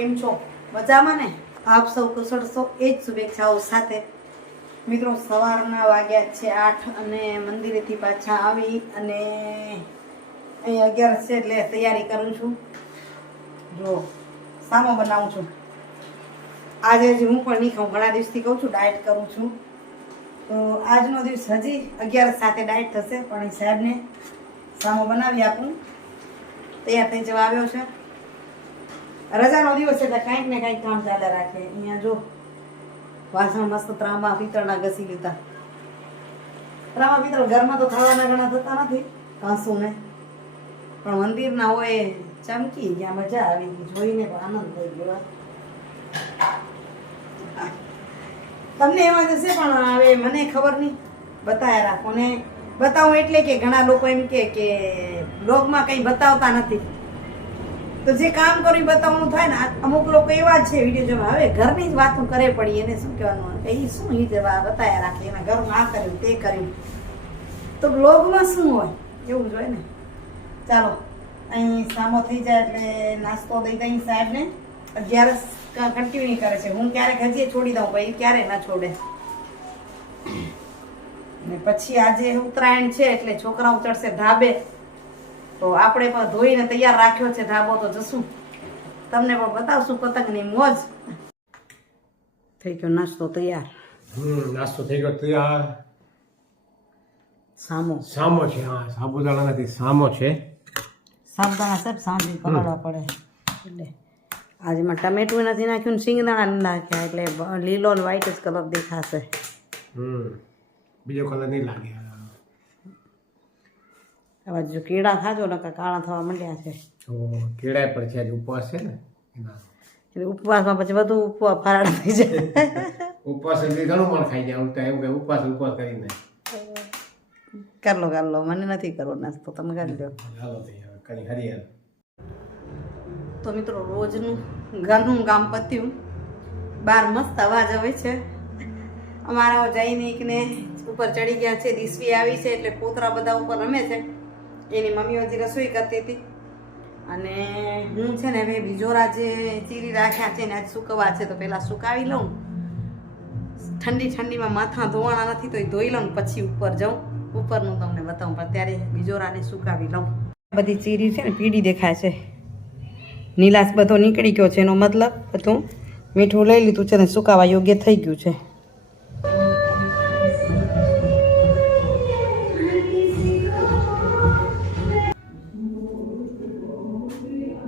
કેમ છો? મજામાં ને? આપ સૌ કુશળ છો એ જ શુભેચ્છાઓ સાથે મિત્રો સવારના વાગ્યા છે 8 અને મંદિરેથી પાછા આવી અને અહીં 11 છે એટલે તૈયારી કરું છું. જો સામો બનાવું છું. આજે જ હું પણ નહીં ખાઉં, ઘણા દિવસથી કહું છું ડાયટ કરું છું. તો આજનો દિવસ હજી 11 સાથે ડાયટ થશે, પણ એ સાહેબને સામો બનાવી આપું. તૈયાર થઈ જવા આવ્યો છે. રજાનો દિવસ એટલે કાંઈક ને કાંઈક કામ ચાલે રાખે. અહીંયા જો વાસણ મસ્ત ત્રાંબા પિત્તળના ઘસી લીધા. ત્રાંબા પિત્તળ ઘરમાં તો થવાના ઘણા થતા નથી ઘસું ને, પણ મંદિરના હોય ચમકી ગયા, મજા આવી ગઈ, જોઈને પણ આનંદ થઈ ગયો. તમને એમાં જશે પણ હવે મને ખબર નહીં, બતાવ્યા રાખો ને. બતાવું એટલે કે ઘણા લોકો એમ કે બ્લોગમાં કંઈ બતાવતા નથી, તો જે કામ કરી બતાવવાનું થાય ને. અમુક લોકો એવા જ છે વિડીયો જોવા, હવે ઘરની જ વાતો કરે પડી, એને શું કહેવાનું, એ શું એ બતાવ્યા રાખે, એના ઘરમાં આ કર્યું તે કર્યું, તો બ્લોગમાં શું હોય એવું જ હોય ને. ચાલો અહીં સામો થઈ જાય એટલે નાસ્તો દઈ દઈ સાહેબને. 11 કન્ટિન્યુ કરે છે, હું ક્યારેક હજી છોડી દઉં, ભાઈ ક્યારે ના છોડે. ને પછી આજે ઉત્તરાયણ છે એટલે છોકરાઓ ચડશે ધાબે, તો આપણે પણ ધોઈને તૈયાર રાખ્યો છે ધાબો, તો જશું તમને પણ બતાવશું પતંગની મોજ. થઈ ગયો નાસ્તો તૈયાર. નાસ્તો થઈ ગયો તૈયાર. સામો છે. હા, સાબુદાણા નથી, સામો છે. સાબુદાણા સાહેબ સાંજે પલાળવા પડે એટલે આજે માં ટમેટું નથી નાખ્યું ને સિંગદાણા નથી નાખ્યા, એટલે લીલો ને વ્હાઈટ જ કલર દેખાશે. બીજો કલર નહીં લાગે. હવે જો કેળા ખાજો ને કાળા થવા માંડ્યા છે. તો કેળા પર છે, ઉપવાસ છે ને એના, એટલે ઉપવાસમાં પછી બધું ફરાળ થઈ જાય. ઉપવાસ એટલે ઘણું પણ ખાઈ જાય ઉલટા, એવું કે ઉપવાસ કરીને કર લો, મને નથી કરવો નાસ્તો, તમે કરી લો. હાલો તૈયાર કરી હરિયાળ. તો મિત્રો રોજનું ઘરનું કામ પત્યું, બહાર મસ્ત અવાજ આવે છે. અમારા જૈનિકને ઉપર ચડી ગયા છે, દીસવી આવી છે એટલે પોતરા બધા ઉપર રમે છે. એની મમ્મી હજી રસોઈ કરતી હતી અને હું છે ને હવે બીજોરા જે ચીરી રાખ્યા છે ને આજ સુકવવા છે, તો પહેલાં સુકાવી લઉં. ઠંડીમાં માથા ધોવાના નથી તો એ ધોઈ લઉં, પછી ઉપર જાઉં. ઉપરનું તમને બતાવું, પણ ત્યારે બીજોરાને સુકાવી લઉં. બધી ચીરી છે ને પીળી દેખાય છે, નીલાશ બધો નીકળી ગયો છે, એનો મતલબ બધું મીઠું લઈ લીધું છે ને સુકાવા યોગ્ય થઈ ગયું છે.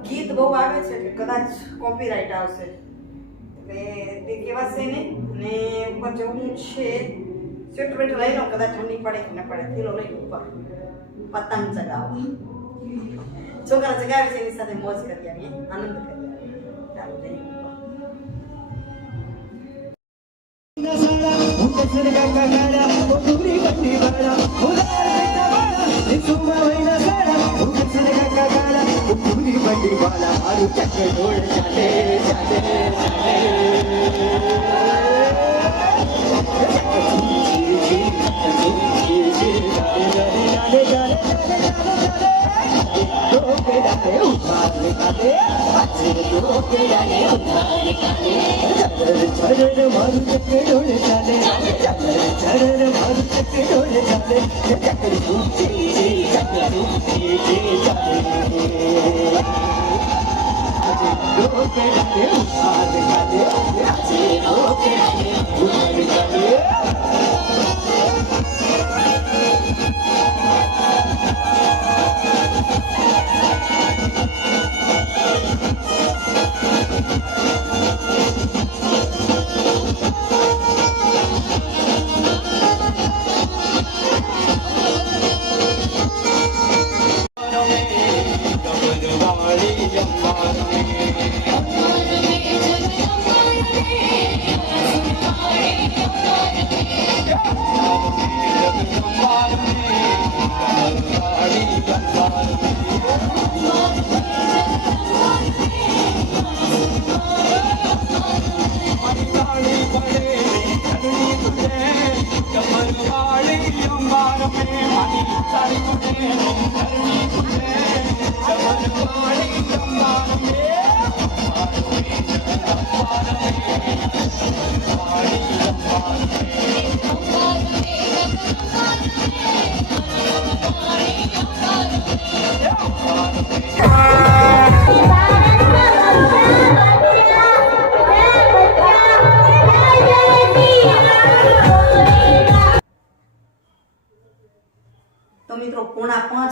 ગીત બહુ આવે છે કે કદાચ કોપીરાઇટ આવશે, એટલે તે કહેવાશે નહીં. ને ઉપર જવું છે, સ્વેટર બેટર લઈ લો, કદાચ ઠંડી પડે કે ન પડે, થેલો લઈ લો ઉપર પતંગ ચગાવવા. છોકરા ચગાવે છે એની સાથે મોજ કરી આવીએ, આનંદ કરી આવીએ. ચાલો જઈએ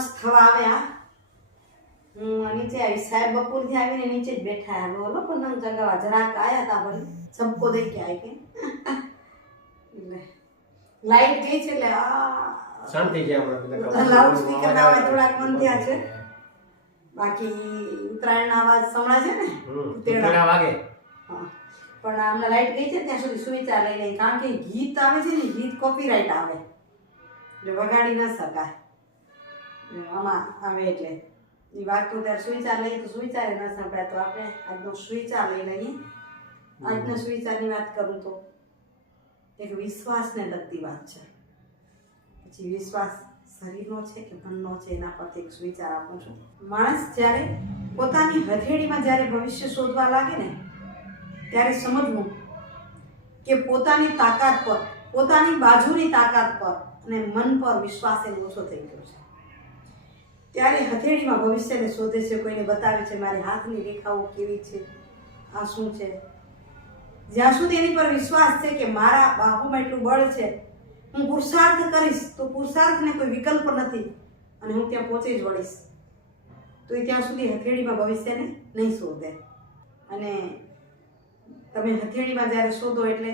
લંચ થવા આવ્યા. હું નીચે આવી, સાહેબ બપોરથી આવીને નીચે જ બેઠા. બોલો પતંગ ચગાવવા જરાક આયા તા, ભલે સબકો દઈ કે આય કે એટલે લાઈટ ગઈ છે એટલે શાંતિ છે આપણે લાઉડ સ્પીકર ના અવાજ થોડાક બંધ થયા છે. બાકી ઉત્તરાયણના અવાજ સંભળાય છે ને તેડા વાગે. હા, પણ આમને લાઈટ ગઈ છે ત્યાં સુધી સુવિચાર લઈ લઈ, કારણ કે ગીત આવે છે ને ગીત કોપીરાઇટ આવે એટલે વગાડી ન શકાય. આમાં આવે એટલે એ વાત તો ત્યારે સુવિચાર લઈએ તો સુવિચારે ન સંભળાય. તો આપણે આજનો સુવિચાર લઈ લઈએ. આજના સુવિચારની વાત કરું તો એક વિશ્વાસને લગતી વાત છે. પછી વિશ્વાસ શરીરનો છે કે મનનો છે એના પરથી એક સુવિચાર આપું છું. માણસ જ્યારે પોતાની હથેળીમાં જ્યારે ભવિષ્ય શોધવા લાગે ને ત્યારે સમજવું કે પોતાની તાકાત પર, પોતાની બાજુની તાકાત પર અને મન પર વિશ્વાસ એને ઓછો થઈ ગયો છે. ત્યારે હથેળીમાં ભવિષ્યને શોધે છે, કોઈને બતાવે છે મારી હાથની રેખાઓ કેવી છે, આ શું છે. જ્યાં સુધી એની પર વિશ્વાસ છે કે મારા બાહુમાં એટલું બળ છે, હું પુરુષાર્થ કરીશ તો પુરુષાર્થને કોઈ વિકલ્પ નથી અને હું ત્યાં પહોંચી જ વળીશ, તો એ ત્યાં સુધી હથેળીમાં ભવિષ્યને નહીં શોધે. અને તમે હથેળીમાં જ્યારે શોધો એટલે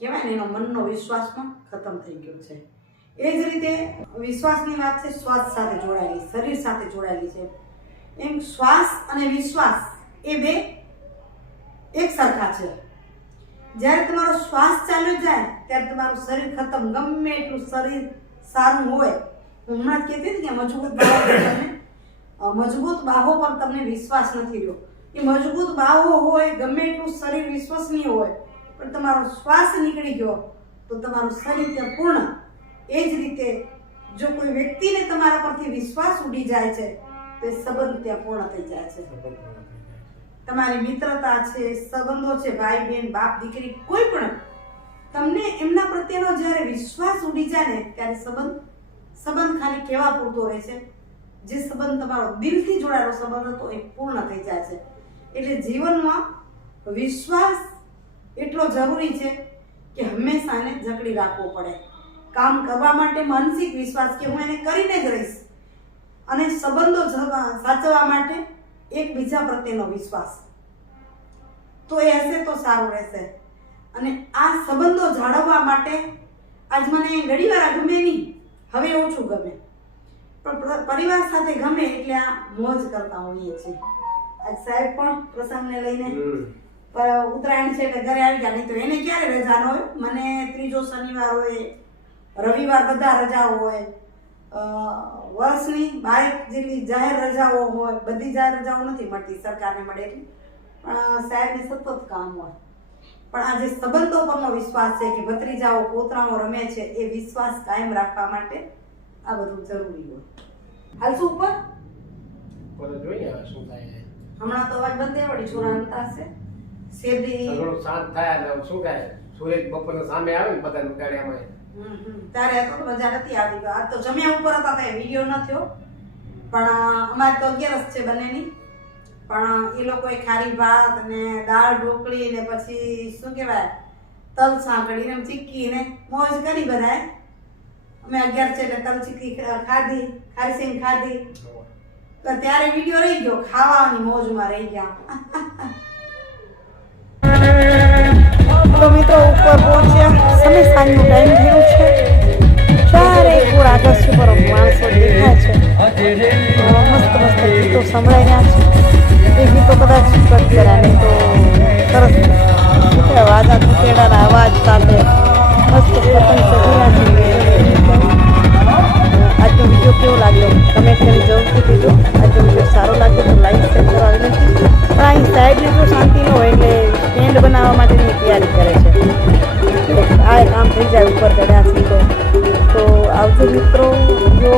કહેવાય ને એનો મનનો વિશ્વાસ પણ ખતમ થઈ ગયો છે. એ જ રીતે વિશ્વાસની વાત છે શ્વાસ સાથે જોડાયેલી, શરીર સાથે જોડાયેલી છે. એમ શ્વાસ અને વિશ્વાસ એ બે એક સરખા છે. જ્યારે તમારો શ્વાસ ચાલ્યો જાય ત્યારે તમારું શરીર ખતમ, ગમે એટલું શરીર સારું હોય. હું હમણાં જ કહેતી હતી કે મજબૂત બાહો પર તમને વિશ્વાસ નથી રહ્યો. એ મજબૂત બાહો હોય, ગમે એટલું શરીર વિશ્વસનીય હોય, પણ તમારો શ્વાસ નીકળી ગયો તો તમારું શરીર ત્યાં પૂર્ણ. એ જ રીતે જો કોઈ વ્યક્તિને તમારા પરથી વિશ્વાસ ઉડી જાય છે તો એ સંબંધ ત્યાં પૂર્ણ થઈ જાય છે. તમારી મિત્રતા છે, સંબંધો છે, ભાઈ બહેન, બાપ દીકરી, કોઈ પણ તમને એમના પ્રત્યેનો જ્યારે વિશ્વાસ ઉડી જાય ને ત્યારે સંબંધ ખાલી કહેવા પૂરતો રહે છે. જે સંબંધ તમારો દિલથી જોડાયેલો સંબંધ હતો એ પૂર્ણ થઈ જાય છે. એટલે જીવનમાં વિશ્વાસ એટલો જરૂરી છે કે હંમેશા એને જકડી રાખવો પડે. કામ કરવા માટે માનસિક વિશ્વાસ કે હું એને કરીને જ રહીશ, અને સંબંધો સાચવવા માટે એકબીજા પ્રત્યેનો વિશ્વાસ, તો એ હશે તો સારું રહેશે. અને આ સંબંધો જાળવવા માટે આજ મને ઘણીવાર ગમે નહીં, હવે ઓછું ગમે, પણ પરિવાર સાથે ગમે એટલે આ મોજ કરતા હોઈએ છીએ. આજ સાહેબ પણ પ્રસંગને લઈને ઉત્તરાયણ છે એટલે ઘરે આવી ગયા, નહીં તો એને ક્યારે રજા ન હોય. મને ત્રીજો શનિવાર હોય, રવિવાર બધા રજાઓ હોય, વર્ષની 12 જેટલી જાહેર રજાઓ હોય. બધી જાહેર રજાઓ નથી મળતી સરકારને મળેલી, પણ સાહેબને સતત કામ હોય. પણ આ જે સંબંધો પરનો વિશ્વાસ છે કે ભત્રીજાઓ પોતરાઓ રમે છે, એ વિશ્વાસ કાયમ રાખવા માટે આ બધું જરૂરી હોય. હાલશું ઉપર જોઈએ શું થાય. હમણાં તો અવાજ બંધ થઈ વળી છોરા રમતા હશે. શેરડી શાંત થાય એટલે શું થાય, સૂરજ બપોરના સામે આવે ને બધા ઉતાર્યામાં તારે તો મજા નથી આવતી. આ તો જમ્યા ઉપર હતા કઈ વિડીયો ન થયો, પણ અમારે તો 11 છે બંનેની. પણ એ લોકોએ ખારી ભાત ને દાળ ઢોકળી ને પછી શું કહેવાય તલ સાંકળી ને ચીક્કી ને મોજ કરી બધાએ. અમે 11 છે એટલે તલ ચીક્કી ખાધી, ખારી સિંગ ખાધી, તો ત્યારે વિડીયો રહી ગયો, ખાવાની મોજમાં રહી ગયા. તો મિત્રો ઉપર પહોંચ્યા, સમય સાંજનો ટાઈમ થયો છે. ચારે પૂર આકાશ ઉપર માણસો દેખાય છે, મસ્ત મસ્ત ગીતો સંભળાઈ રહ્યા છે. એ ગીતો કદાચ કટ કર્યા નહીં તો સરસ વાજા તૂટેડાના અવાજ સાથે મસ્ત પતંગ ચગી રહ્યા છે. આજનો વિડીયો કેવો લાગ્યો કમેન્ટ કરી જરૂરથી કહેજો. આજનો વિડીયો સારો લાગ્યો તો લાઈક શેર કરવા વિનંતી. પણ અહીં સાહેબને જો શાંતિ ન હોય એટલે સ્ટેન્ડ બનાવવા માટેની તૈયારી કરે છે. આ કામ થઈ જાય ઉપર ચડ્યા છે તો આવજો મિત્રો. જો